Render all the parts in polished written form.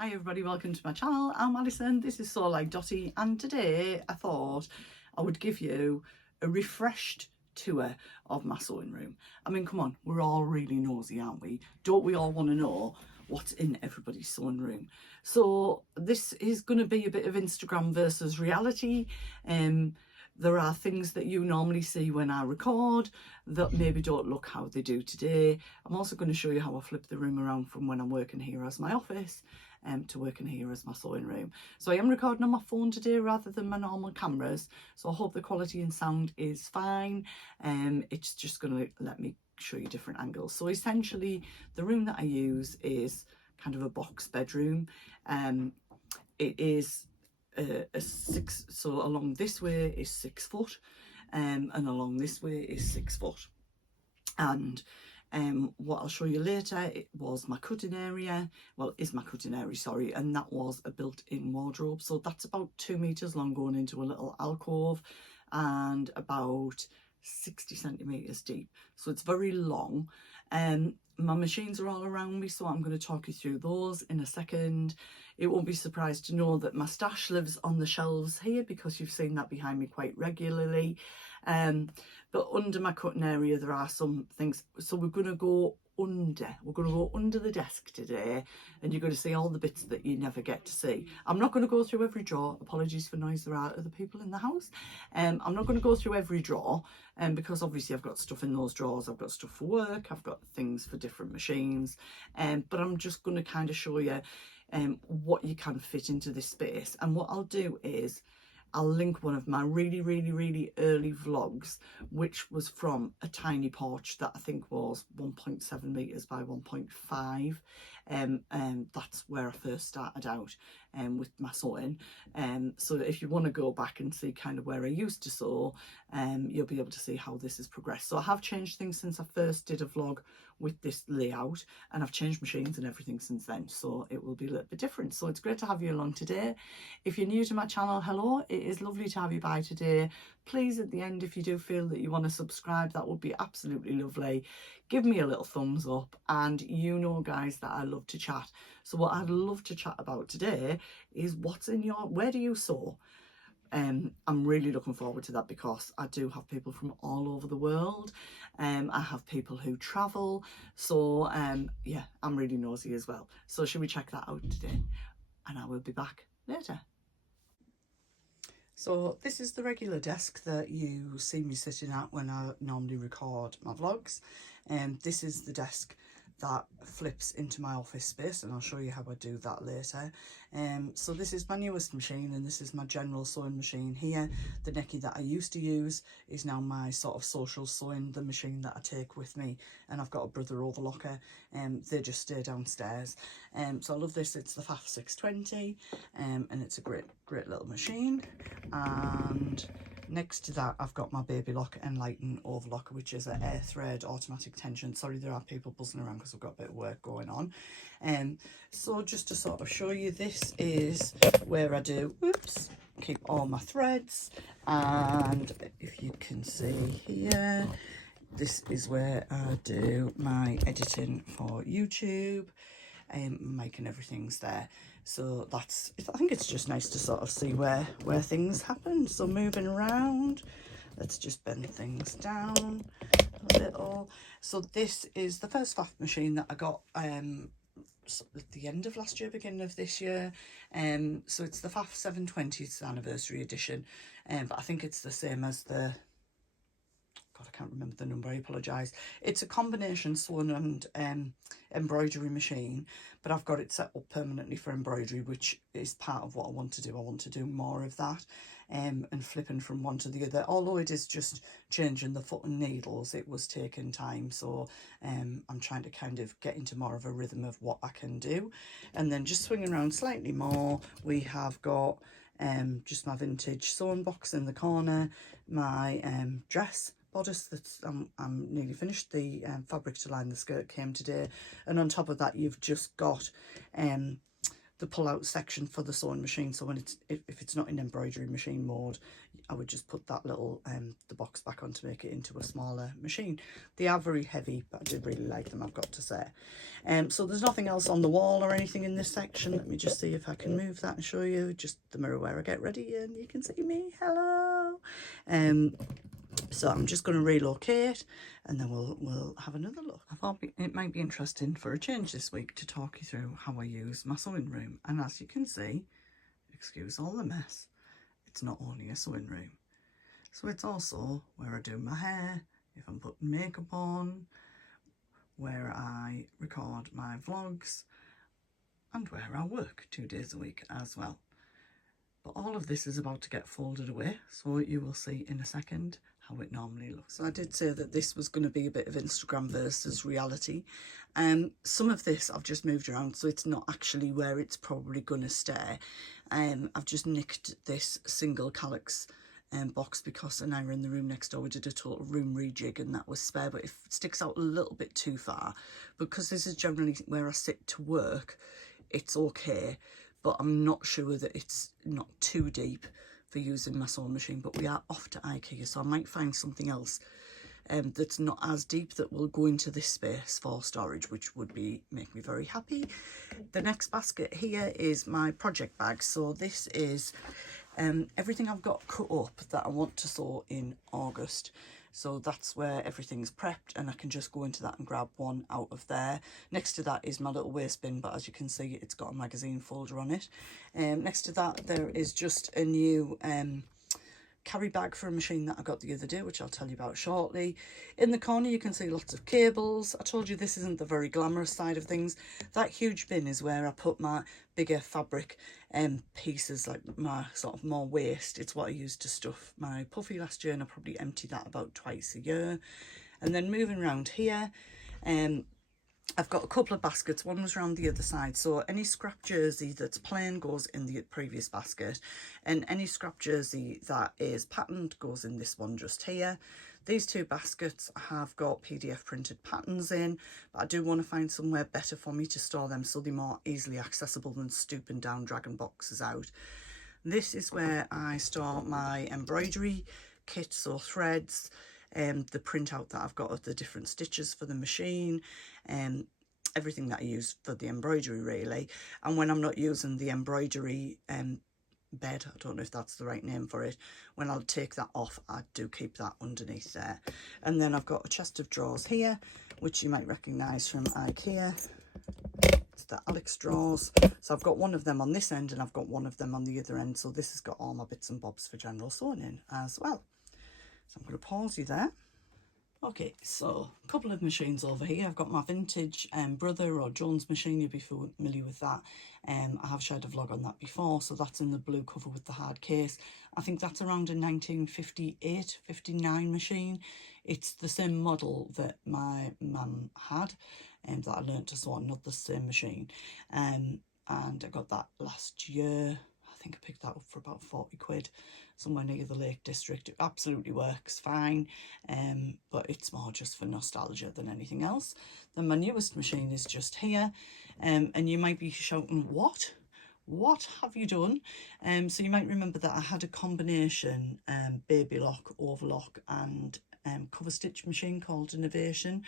Hi everybody, welcome to my channel. I'm Alison, this is Sew Like Dotty, and today I thought I would give you a refreshed tour of my sewing room. I mean, come on, we're all really nosy, aren't we? Don't we all want to know what's in everybody's sewing room? So this is going to be a bit of Instagram versus reality. There are things that you normally see when I record that maybe don't look how they do today. I'm also going to show you how I flip the room around from when I'm working here as my office to working here as my sewing room. So I am recording on my phone today rather than my normal cameras, so I hope the quality and sound is fine. It's just going to let me show you different angles. So essentially the room that I use is kind of a box bedroom. It is a six, so along this way is 6 foot, and along this way is 6 foot. And what I'll show you later, it was my cutting area, well, is my cutting area, sorry, and that was a built-in wardrobe. So that's about 2 meters long going into a little alcove and about 60 centimeters deep. So it's very long. My machines are all around me, so I'm going to talk you through those in a second. It won't be surprised to know that my stash lives on the shelves here because you've seen that behind me quite regularly. But under my cutting area there are some things, so we're going to go under the desk today, and you're going to see all the bits that you never get to see. I'm not going to go through every drawer, apologies for noise, there are other people in the house. I'm not going to go through every drawer, because obviously I've got stuff in those drawers, I've got stuff for work, I've got things for different machines, but I'm just going to kind of show you what you can fit into this space. And what I'll do is I'll link one of my really early vlogs, which was from a tiny porch that I think was 1.7 meters by 1.5. That's where I first started out with my sewing. So if you want to go back and see kind of where I used to sew, you'll be able to see how this has progressed. So I have changed things since I first did a vlog with this layout, and I've changed machines and everything since then, so it will be a little bit different. So it's great to have you along today. If you're new to my channel, hello, it is lovely to have you by today. Please, at the end, if you do feel that you want to subscribe, that would be absolutely lovely. Give me a little thumbs up, and you know, guys, that I love to chat. So what I'd love to chat about today is where do you sew? I'm really looking forward to that because I do have people from all over the world. I have people who travel, so yeah, I'm really nosy as well. So should we check that out today? And I will be back later. So this is the regular desk that you see me sitting at when I normally record my vlogs, and this is the desk that flips into my office space, and I'll show you how I do that later. So this is my newest machine, and this is my general sewing machine here. The Necky that I used to use is now my sort of social sewing, the machine that I take with me, and I've got a Brother overlocker, they just stay downstairs. So I love this. It's the FAF 620, and it's a great little machine. And next to that, I've got my Baby Lock Enlighten overlocker, which is an air thread automatic tension. Sorry, there are people buzzing around because I've got a bit of work going on. So just to sort of show you, this is where I do, keep all my threads. And if you can see here, this is where I do my editing for YouTube. Making everything's there. So I think it's just nice to sort of see where things happen. So moving around, let's just bend things down a little. So this is the first FAF machine that I got at the end of last year, beginning of this year. So it's the FAF 720, it's the anniversary edition, but I think it's the same as the, God, I can't remember the number, I apologise. It's a combination sewing and embroidery machine, but I've got it set up permanently for embroidery, which is part of what I want to do. I want to do more of that, and flipping from one to the other. Although it is just changing the foot and needles, it was taking time, so I'm trying to kind of get into more of a rhythm of what I can do. And then just swinging around slightly more, we have got just my vintage sewing box in the corner, my dress bodice that's I'm nearly finished. The fabric to line the skirt came today, and on top of that you've just got the pull-out section for the sewing machine. So when if it's not in embroidery machine mode, I would just put that little the box back on to make it into a smaller machine. They are very heavy, but I did really like them, I've got to say. So there's nothing else on the wall or anything in this section. Let me just see if I can move that and show you. Just the mirror where I get ready, and you can see me. Hello. So I'm just going to relocate, and then we'll have another look. I thought it might be interesting for a change this week to talk you through how I use my sewing room. And as you can see, excuse all the mess, it's not only a sewing room. So it's also where I do my hair, if I'm putting makeup on, where I record my vlogs, and where I work 2 days a week as well. But all of this is about to get folded away, so you will see in a second how it normally looks. So I did say that this was going to be a bit of Instagram versus reality. Some of this I've just moved around, so it's not actually where it's probably going to stay. I've just nicked this single calyx box because when I were in the room next door, we did a total room rejig and that was spare, but it sticks out a little bit too far. Because this is generally where I sit to work, it's okay, but I'm not sure that it's not too deep for using my sewing machine. But we are off to IKEA, so I might find something else that's not as deep that will go into this space for storage, which would make me very happy. The next basket here is my project bag. So this is everything I've got cut up that I want to sew in August. So that's where everything's prepped, and I can just go into that and grab one out of there. Next to that is my little waste bin, but as you can see, it's got a magazine folder on it. Next to that, there is just a new carry bag for a machine that I got the other day, which I'll tell you about shortly. In the corner, you can see lots of cables. I told you this isn't the very glamorous side of things. That huge bin is where I put my bigger fabric pieces, like my sort of more waste. It's what I used to stuff my puffy last year, and I probably empty that about twice a year. And then moving around here, I've got a couple of baskets. One was around the other side, so any scrap jersey that's plain goes in the previous basket, and any scrap jersey that is patterned goes in this one just here. These two baskets have got PDF printed patterns in, but I do want to find somewhere better for me to store them so they're more easily accessible than stooping down dragging boxes out. This is where I store my embroidery kit, so threads, the printout that I've got of the different stitches for the machine, everything that I use for the embroidery really. And when I'm not using the embroidery bed, I don't know if that's the right name for it, when I'll take that off, I do keep that underneath there. And then I've got a chest of drawers here, which you might recognise from IKEA. It's the Alex drawers. So I've got one of them on this end and I've got one of them on the other end, so this has got all my bits and bobs for general sewing in as well. So I'm going to pause you there. Okay, so a couple of machines over here. I've got my vintage Brother or Jones machine. You'll be familiar with that. I have shared a vlog on that before, so that's in the blue cover with the hard case. I think that's around a 1958, 59 machine. It's the same model that my mum had and that I learnt to sew on, not the same machine. And I got that last year. I think I picked that up for about 40 quid. Somewhere near the Lake District. It absolutely works fine, but it's more just for nostalgia than anything else. Then my newest machine is just here, and you might be shouting, what have you done? So you might remember that I had a combination baby lock, overlock and cover stitch machine called Innovation.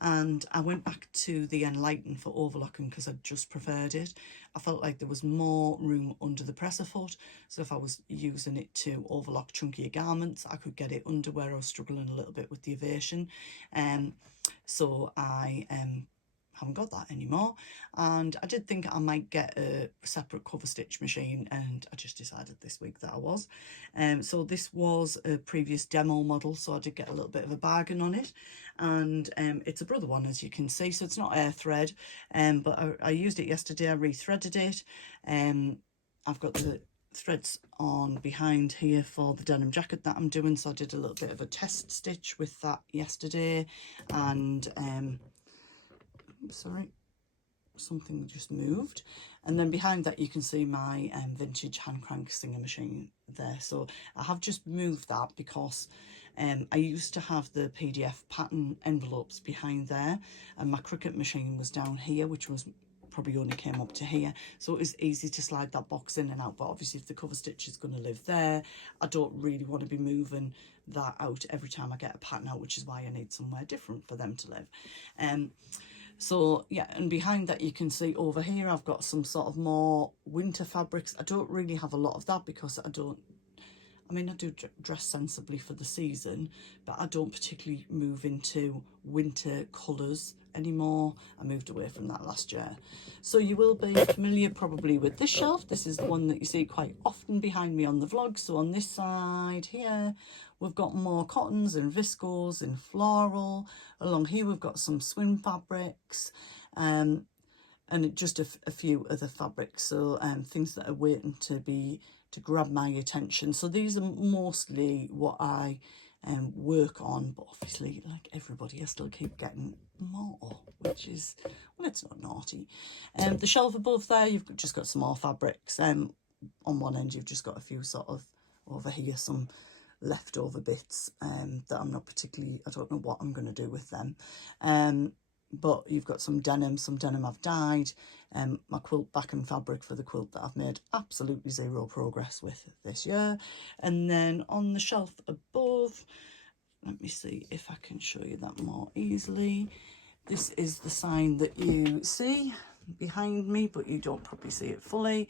And I went back to the Enlighten for overlocking because I just preferred it. I felt like there was more room under the presser foot, so if I was using it to overlock chunkier garments, I could get it under where I was struggling a little bit with the Ovation. So I haven't got that anymore, and I did think I might get a separate cover stitch machine, and I just decided this week that I was. So this was a previous demo model, so I did get a little bit of a bargain on it, and it's a Brother one, as you can see, so it's not air thread, but I used it yesterday. I rethreaded it. I've got the threads on behind here for the denim jacket that I'm doing, so I did a little bit of a test stitch with that yesterday, and sorry, something just moved. And then behind that you can see my vintage hand crank Singer machine there. So I have just moved that because I used to have the PDF pattern envelopes behind there, and my Cricut machine was down here, which was probably only came up to here, so it was easy to slide that box in and out. But obviously if the cover stitch is going to live there, I don't really want to be moving that out every time I get a pattern out, which is why I need somewhere different for them to live. So yeah, and behind that you can see over here I've got some sort of more winter fabrics. I don't really have a lot of that because I do dress sensibly for the season, but I don't particularly move into winter colours anymore. I moved away from that last year. So you will be familiar probably with this shelf. This is the one that you see quite often behind me on the vlog. So on this side here, we've got more cottons and viscose and floral. Along here we've got some swim fabrics, and just a few other fabrics. So things that are waiting to grab my attention. So these are mostly what I work on, but obviously like everybody I still keep getting more, which is, well, it's not naughty. The shelf above there, you've just got some more fabrics. On one end you've just got a few sort of, over here some leftover bits that I'm not particularly, I don't know what I'm going to do with them. But you've got some denim I've dyed, my quilt backing fabric for the quilt that I've made absolutely zero progress with this year. And then on the shelf above, let me see if I can show you that more easily. This is the sign that you see behind me, but you don't probably see it fully.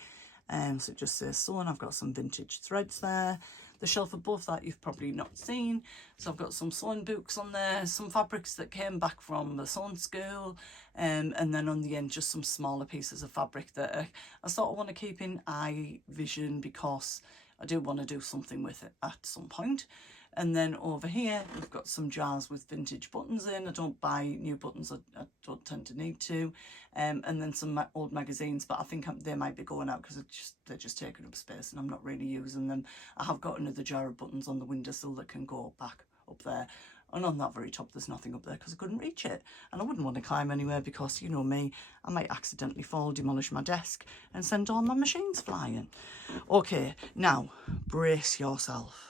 So it just says sewn. I've got some vintage threads there. The shelf above that you've probably not seen. So I've got some sewing books on there, some fabrics that came back from the sewing school, and then on the end just some smaller pieces of fabric that I sort of want to keep in eye vision because I do want to do something with it at some point. And then over here we've got some jars with vintage buttons in. I don't buy new buttons, I don't tend to need to. And then some old magazines, but I think they might be going out because they're just taking up space and I'm not really using them. I have got another jar of buttons on the windowsill that can go back up there. And on that very top there's nothing up there because I couldn't reach it. And I wouldn't want to climb anywhere because, you know me, I might accidentally fall, demolish my desk and send all my machines flying. Okay, now brace yourself.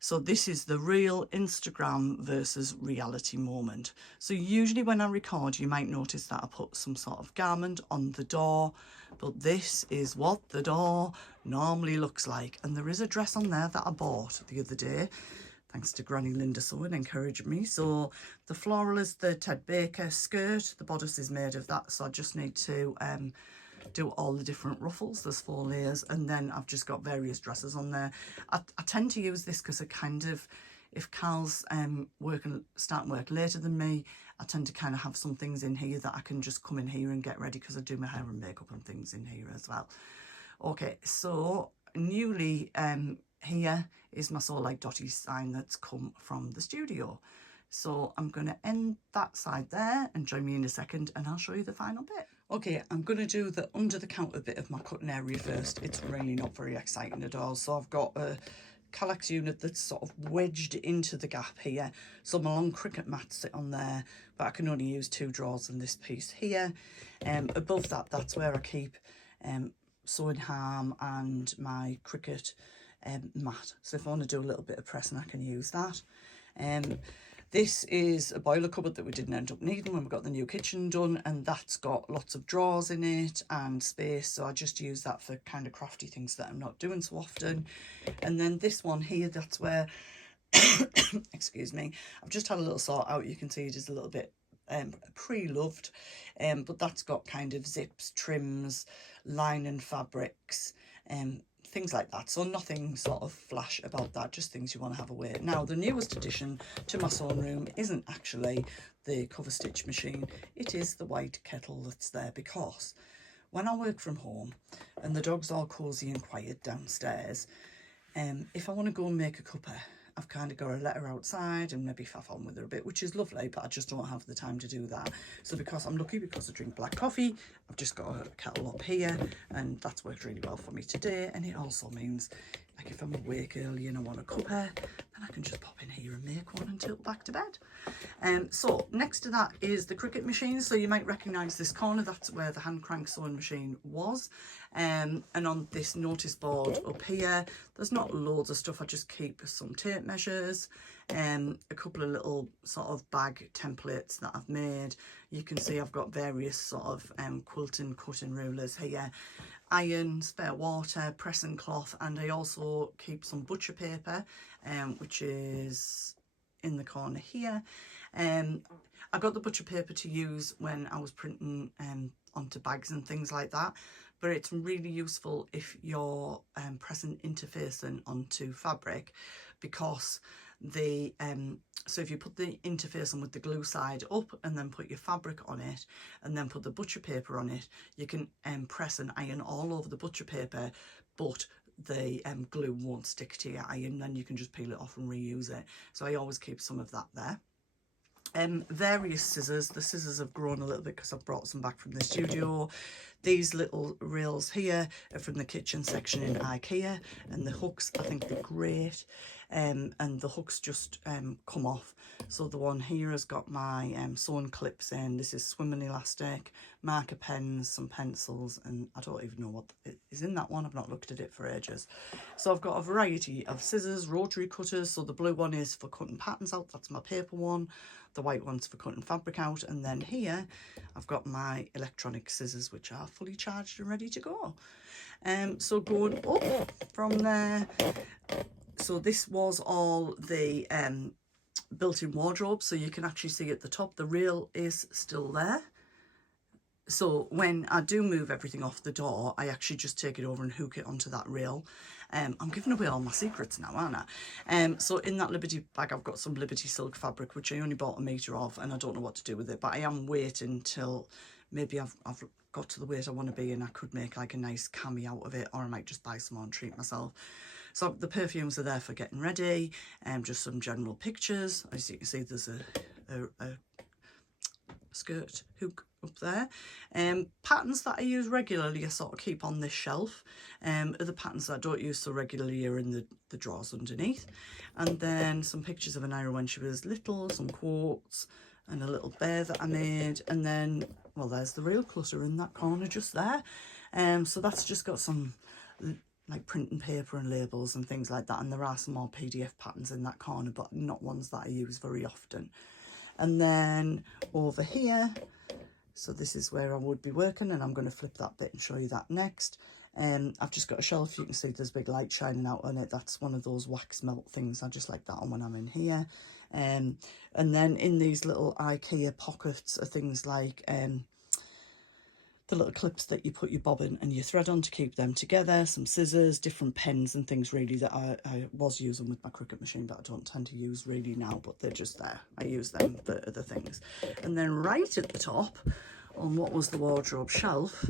So this is the real Instagram versus reality moment. So usually when I record, you might notice that I put some sort of garment on the door, but this is what the door normally looks like. And there is a dress on there that I bought the other day, thanks to Granny Linda Sewing encouraged me. So the floral is the Ted Baker skirt. The bodice is made of that. So I just need to do all the different ruffles. There's 4 layers, and then I've just got various dresses on there. I tend to use this because I kind of, if Cal's starting work later than me, I tend to kind of have some things in here that I can just come in here and get ready because I do my hair and makeup and things in here as well. Okay, so newly here is my Sew Like Dotty sign that's come from the studio. So I'm going to end that side there and join me in a second and I'll show you the final bit. Okay, I'm going to do the under the counter bit of my cutting area first. It's really not very exciting at all. So I've got a Kallax unit that's sort of wedged into the gap here. So my long cricket mats sit on there, but I can only use 2 drawers in this piece here. Above that, that's where I keep sewing harm and my cricket mat. So if I want to do a little bit of pressing, I can use that. This is a boiler cupboard that we didn't end up needing when we got the new kitchen done, and that's got lots of drawers in it and space, so I just use that for kind of crafty things that I'm not doing so often. And then this one here, that's where excuse me, I've just had a little sort out. You can see it is a little bit pre-loved, but that's got kind of zips, trims, lining fabrics, things like that. So nothing sort of flash about that, just things you want to have away. Now the newest addition to my sewing room isn't actually the cover stitch machine, it is the white kettle that's there, because when I work from home and the dog's all cosy and quiet downstairs, if I want to go and make a cuppa, I've kind of got to let her outside and maybe faff on with her a bit, which is lovely, but I just don't have the time to do that. So because I'm lucky, because I drink black coffee, I've just got a kettle up here, and that's worked really well for me today. And it also means like if I'm awake early and I want a cuppa, then I can just pop in here and make one and tilt back to bed. So next to that is the Cricut machine. So you might recognise this corner, that's where the hand crank sewing machine was. And on this notice board up here, there's not loads of stuff. I just keep some tape measures, a couple of little sort of bag templates that I've made. You can see I've got various sort of quilting cutting rulers here, iron, spare water, pressing cloth, and I also keep some butcher paper, which is in the corner here. I got the butcher paper to use when I was printing onto bags and things like that, but it's really useful if you're pressing interfacing onto fabric, because the so if you put the interfacing with the glue side up and then put your fabric on it and then put the butcher paper on it, you can press and iron all over the butcher paper, but the glue won't stick to your iron. Then you can just peel it off and reuse it. So I always keep some of that there. Various scissors. The scissors have grown a little bit because I've brought some back from the studio. These little rails here are from the kitchen section in IKEA, and the hooks, I think they're great. And the hooks just come off. So the one here has got my sewing clips in. This is swimming elastic, marker pens, some pencils, and I don't even know what is in that one. I've not looked at it for ages. So I've got a variety of scissors, rotary cutters. So the blue one is for cutting patterns out. That's my paper one. The white one's for cutting fabric out. And then here I've got my electronic scissors, which are fully charged and ready to go. So going up from there, so this was all the built-in wardrobe. So you can actually see at the top, the rail is still there. So when I do move everything off the door, I actually just take it over and hook it onto that rail. I'm giving away all my secrets now, aren't I? So in that Liberty bag, I've got some Liberty silk fabric, which I only bought a metre of, and I don't know what to do with it. But I am waiting till maybe I've got to the weight I want to be, and I could make like a nice cami out of it, or I might just buy some more and treat myself. So the perfumes are there for getting ready, and just some general pictures. As you can see, there's a skirt hook up there. Patterns that I use regularly I sort of keep on this shelf. Other patterns that I don't use so regularly are in the drawers underneath. And then some pictures of Anira when she was little, some quotes, and a little bear that I made. And then, well, there's the real clutter in that corner just there. So that's just got some like printing paper and labels and things like that. And there are some more PDF patterns in that corner, but not ones that I use very often. And then over here, so this is where I would be working, and I'm going to flip that bit and show you that next. I've just got a shelf. You can see there's big light shining out on it. That's one of those wax melt things. I just like that on when I'm in here. And then in these little IKEA pockets are things like the little clips that you put your bobbin and your thread on to keep them together, some scissors, different pens and things really that I was using with my Cricut machine, but I don't tend to use really now, but they're just there. I use them for other things. And then right at the top on what was the wardrobe shelf,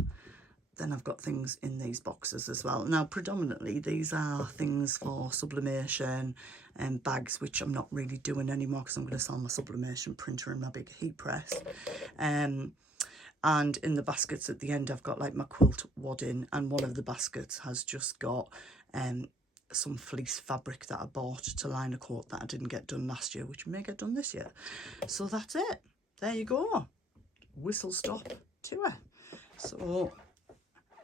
then I've got things in these boxes as well. Now predominantly these are things for sublimation and bags, which I'm not really doing anymore because I'm going to sell my sublimation printer and my big heat press. And in the baskets at the end, I've got like my quilt wadding, and one of the baskets has just got some fleece fabric that I bought to line a coat that I didn't get done last year, which may get done this year. So that's it. There you go. Whistle stop tour. So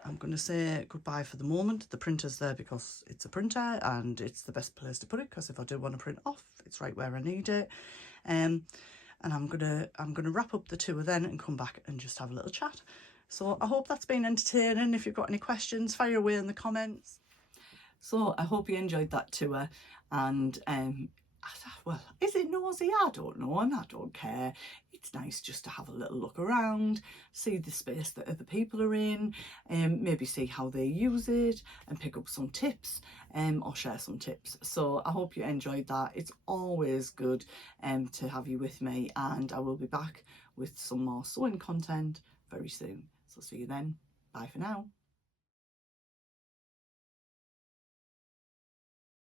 I'm going to say goodbye for the moment. The printer's there because it's a printer and it's the best place to put it, because if I do want to print off, it's right where I need it. And I'm gonna wrap up the tour then and come back and just have a little chat. So I hope that's been entertaining. If you've got any questions, fire away in the comments. So I hope you enjoyed that tour, and well, is it nosy? I don't know, and I don't care. It's nice just to have a little look around, see the space that other people are in, maybe see how they use it and pick up some tips, or share some tips. So I hope you enjoyed that. It's always good to have you with me, and I will be back with some more sewing content very soon. So see you then. Bye for now.